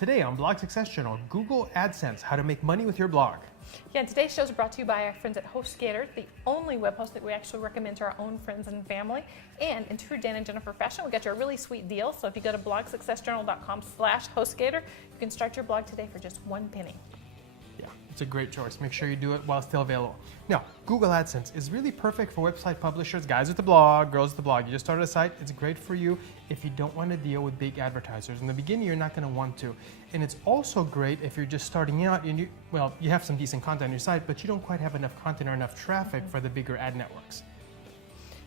Today on Blog Success Journal, Google AdSense, how to make money with your blog. Yeah, and today's show is brought to you by our friends at HostGator, the only web host that we actually recommend to our own friends and family. And in true Dan and Jennifer fashion, we got you a really sweet deal. So if you go to blogsuccessjournal.com/HostGator, you can start your blog today for just $1. Yeah, it's a great choice. Make sure you do it while it's still available. Now, Google AdSense is really perfect for website publishers, guys with the blog, girls with the blog. You just started a site, it's great for you if you don't want to deal with big advertisers. In the beginning, you're not going to want to. And it's also great if you're just starting out and you have some decent content on your site, but you don't quite have enough content or enough traffic for the bigger ad networks.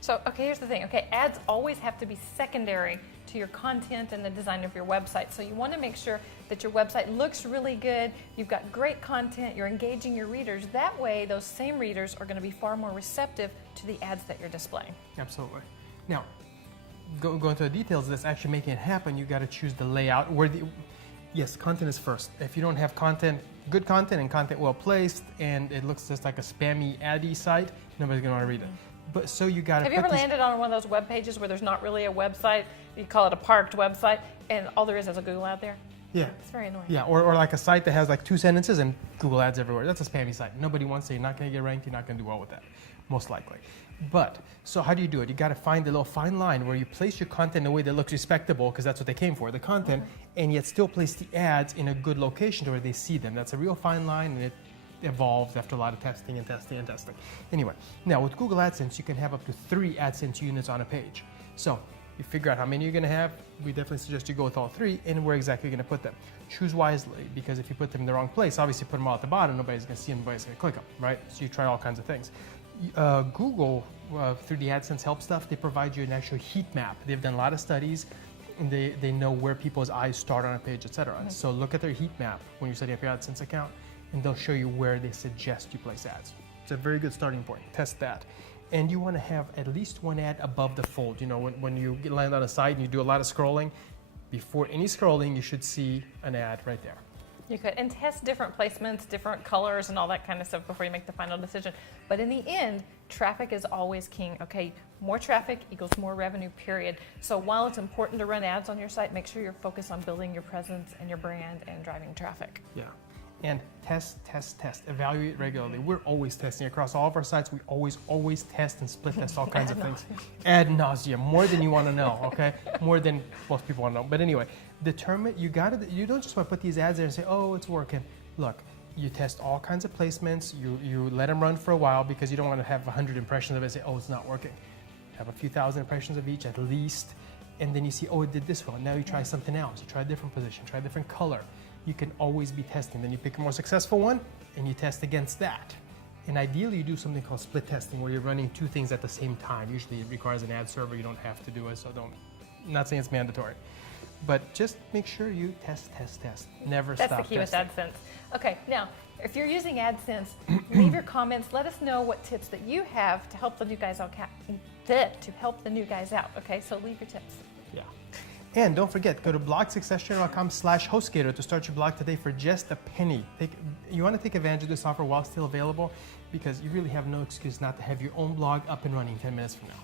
So, okay, here's the thing. Okay, ads always have to be secondary to your content and the design of your website. So you want to make sure that your website looks really good, you've got great content, you're engaging your readers. That way, those same readers are going to be far more receptive to the ads that you're displaying. Absolutely. Now, go into the details of this, actually making it happen, you got to choose the layout. Yes, content is first. If you don't have content, good content and content well placed, and it looks just like a spammy addy site, nobody's going to want to read it. But so you got to. Have you ever landed on one of those web pages where there's not really a website? You call it a parked website, and all there is a Google out there? Yeah. It's very annoying. Yeah, or like a site that has like 2 sentences and Google ads everywhere. That's a spammy site. Nobody wants it. You're not going to get ranked. You're not going to do well with that, most likely. But, so how do you do it? You got to find the little fine line where you place your content in a way that looks respectable, because that's what they came for, the content, and yet still place the ads in a good location to where they see them. That's a real fine line, and it evolves after a lot of testing and testing and testing. Anyway, now with Google AdSense, you can have up to 3 AdSense units on a page. So you figure out how many you're going to have. We definitely suggest you go with all 3 and where exactly you're going to put them. Choose wisely, because if you put them in the wrong place, obviously put them all at the bottom, nobody's going to see them, nobody's going to click them, right? So you try all kinds of things. Google, through the AdSense help stuff, they provide you an actual heat map. They've done a lot of studies, and they know where people's eyes start on a page, etc. So look at their heat map when you're setting up your AdSense account, and they'll show you where they suggest you place ads. It's a very good starting point. Test that. And you want to have at least 1 ad above the fold. You know, when you land on a site and you do a lot of scrolling, before any scrolling, you should see an ad right there. You could, and test different placements, different colors, and all that kind of stuff before you make the final decision. But in the end, traffic is always king, okay? More traffic equals more revenue, period. So while it's important to run ads on your site, make sure you're focused on building your presence and your brand and driving traffic. Yeah. And test. Evaluate regularly. We're always testing across all of our sites. We always test and split test all kinds of things. Ad nauseum, more than you want to know, okay? More than most people want to know. But anyway, determine, you don't just want to put these ads there and say, oh, it's working. Look, you test all kinds of placements. You let them run for a while, because you don't want to have 100 impressions of it and say, oh, it's not working. Have a few thousand impressions of each at least. And then you see, oh, it did this well. Now you try something else. You try a different position, try a different color. You can always be testing. Then you pick a more successful one and you test against that. And ideally, you do something called split testing, where you're running 2 things at the same time. Usually it requires an ad server. You don't have to do it, so I'm not saying it's mandatory. But just make sure you test. Never stop testing. That's the key with AdSense. Okay, now, if you're using AdSense, leave your comments. Let us know what tips that you have to help the new guys out. Okay, so leave your tips. Yeah. And don't forget, go to blogsuccessjournal.com/HostGator to start your blog today for just a penny. You want to take advantage of this offer while it's still available, because you really have no excuse not to have your own blog up and running 10 minutes from now.